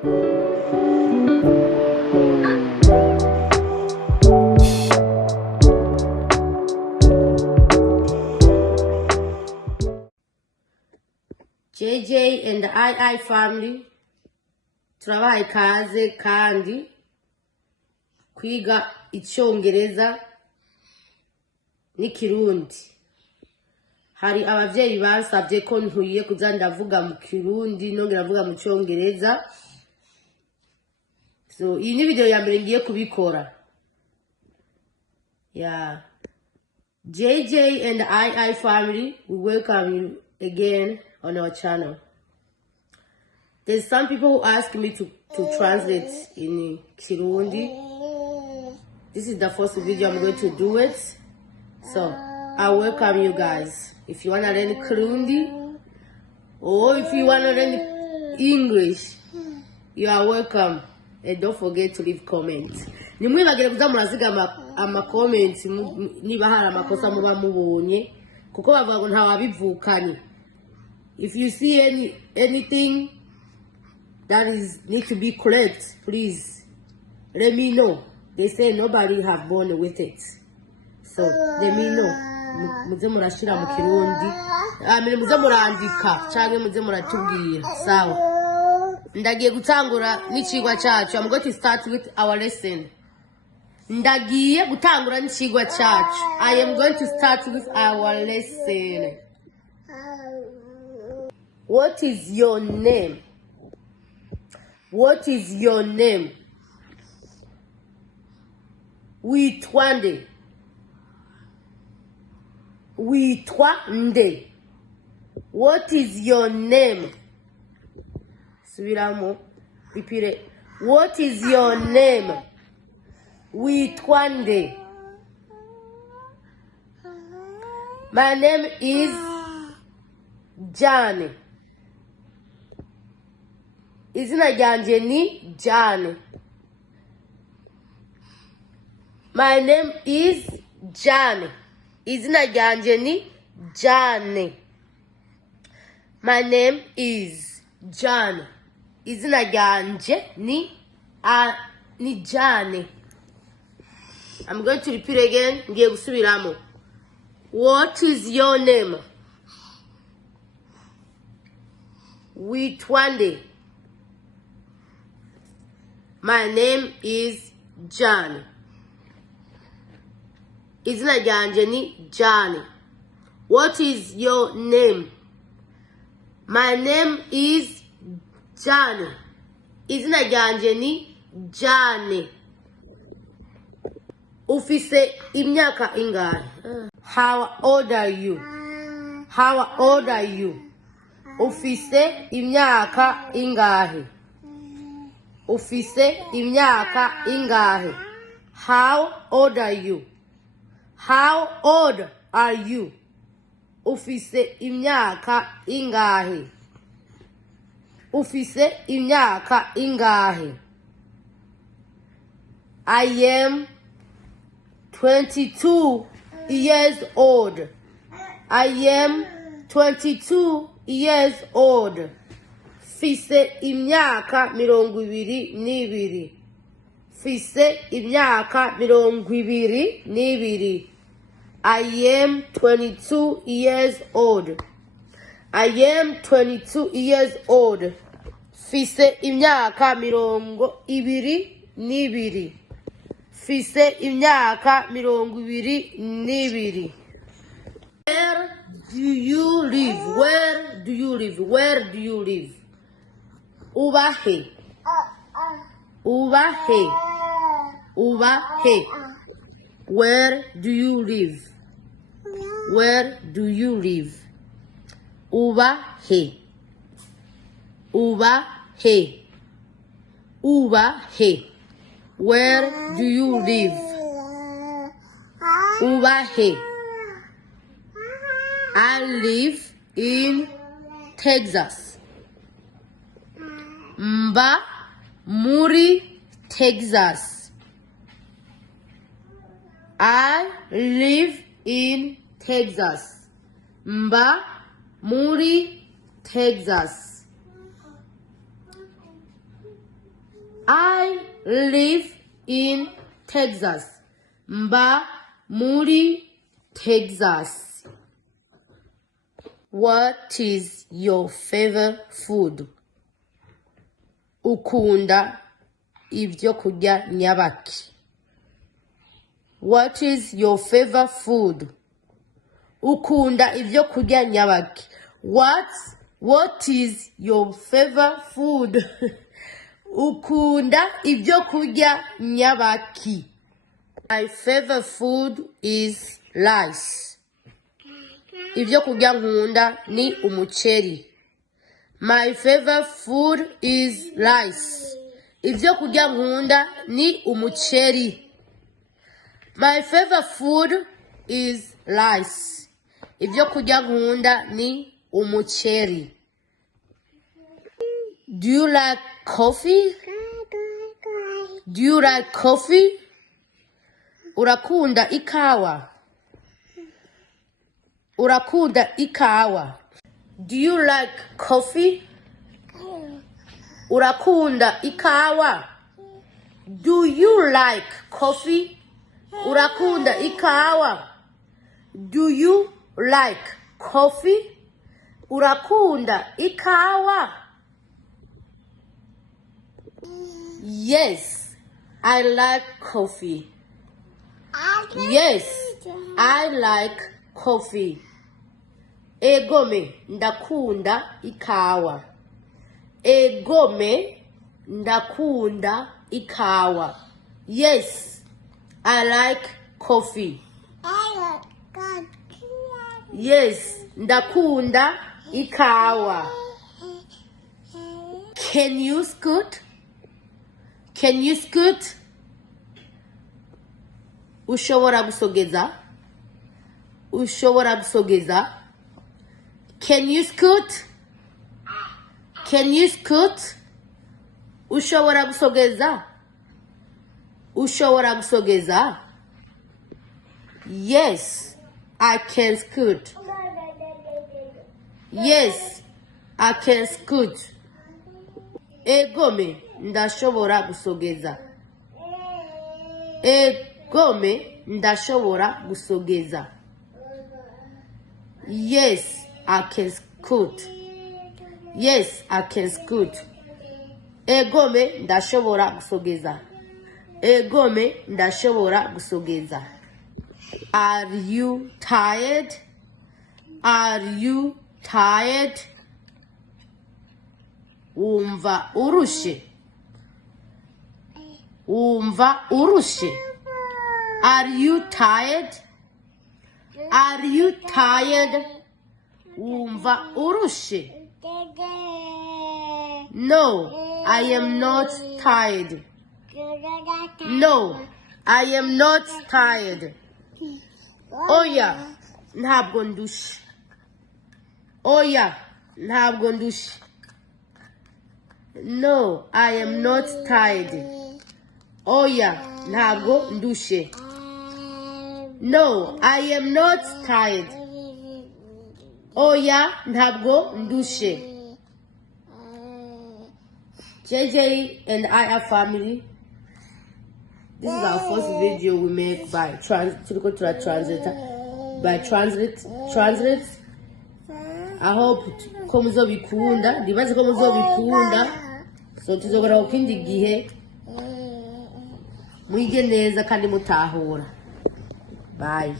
JJ and the II family turabahaye ikaze kandi kwiga icyongereza n'ikirundi. Hari abavyeyi bansabye ko ntuye kuza ndavuga mu kirundi nongera avuga mu cyongereza. So iyi ni video ya mbere ngiye kubikora. Yeah. JJ and the II family, we welcome you again on our channel. There's some people who ask me to translate in Kirundi. This is the first video I'm going to do it. So I welcome you guys. If you want to learn Kirundi or if you want to learn English, you are welcome. And don't forget to leave comments. Nimwibagire kuza muraziga ama comments niba hari amakosa muba mubonye kuko bavuga ngo nta wabivukanye. If you see anything that need to be correct, please let me know. They say nobody have born with it, so let me know. Muze murashira mu kirundi, muze murandika canke muze muratubwira. Sawa, ndagiye gutangura n'icigwa cyacu. I'm going to start with our lesson. Ndagiye gutangura n'icigwa cyacu. I am going to start with our lesson. What is your name? What is your name? Witwande. Witwande. What is your name? Subiramo. Repeat it. What is your name? Witwande. My name is Johnny. Izina ryanje ni Johnny. My name is Johnny. Izina ryanje ni Johnny. My name is Johnny. Izina ryanje ni Johnny. I'm going to repeat again. Ngiye gusubiramo. What is your name? Witwande. My name is Johnny. Izina ryanje ni Johnny. What is your name? My name is Johnny. Izina ryanje ni Johnny. Ufise imyaka ingahe? How old are you? How old are you? Ufise imyaka ingahe? Ufise imyaka ingahe? How old are you? How old are you? Ufise imyaka ingahe? Ufise imyaka ingahe? I am 22 years old. I am 22 years old. Fise imyaka 22. Fise imyaka 22. I am 22 years old. I am 22 years old. Fise imyaka 22. Fise imyaka 22. Where do you live? Where do you live? Where do you live? Ubahe. Ubahe. Ubahe. Where do you live? Where do you live? Ubahe. Ubahe. Ubahe. Where do you live? Ubahe. I live in Texas. Mba muri Texas. I live in Texas. Mba muri Texas. I live in Texas. Mba muri Texas. What is your favorite food? Ukunda ibyo kurya nyabaki. What is your favorite food? Ukunda ibyo kurya nyabaki. What is your favorite food? Ukunda ibyo kurya nyabaki. My favorite food is rice. Ibyo kurya nkunda ni umuceri. My favorite food is rice. Ibyo kurya nkunda ni umuceri. My favorite food is rice. Ibyo kurya nkunda ni umuceri. Do you like coffee? Do you like coffee? Urakunda ikawa? Urakunda ikawa? Do you like coffee? Urakunda ikawa? Do you like coffee? Urakunda ikawa? Do you like coffee? Urakunda ikawa? Yes, I like coffee. Yes, I like coffee. Egome ndakunda ikawa. Egome ndakunda ikawa. Yes, I like coffee. Yes, ndakunda ikawa. Can you scoot? Can you scoot? Ushobora gusogeza? Ushobora gusogeza? Can you scoot? Can you scoot? Ushobora gusogeza? Ushobora gusogeza? Yes, I can scoot. Yes, I can scoot. Egome ndashobora gusogeza. Egome ndashobora gusogeza. Yes, I can scoot. Yes, I can scoot. Egome ndashobora gusogeza. Egome ndashobora gusogeza. Are you tired? Are you tired? Wumva urushe. Wumva urushe. Are you tired? Are you tired? Wumva urushe. No, I am not tired. No, I am not tired. Oya, ntabwo ndushe. Oya, ntabwo ndushe. No, I am not tired. Oya, ntabwo ndushe. No, I am not tired. Oya, ntabwo ndushe. JJ and I are family. This is our first video we make by translator. I hope ko muzobikunda. Ndibaze ko muzobikunda. So tuzogora ukindi gihe. Mwige neza kandi mutahura. Bye.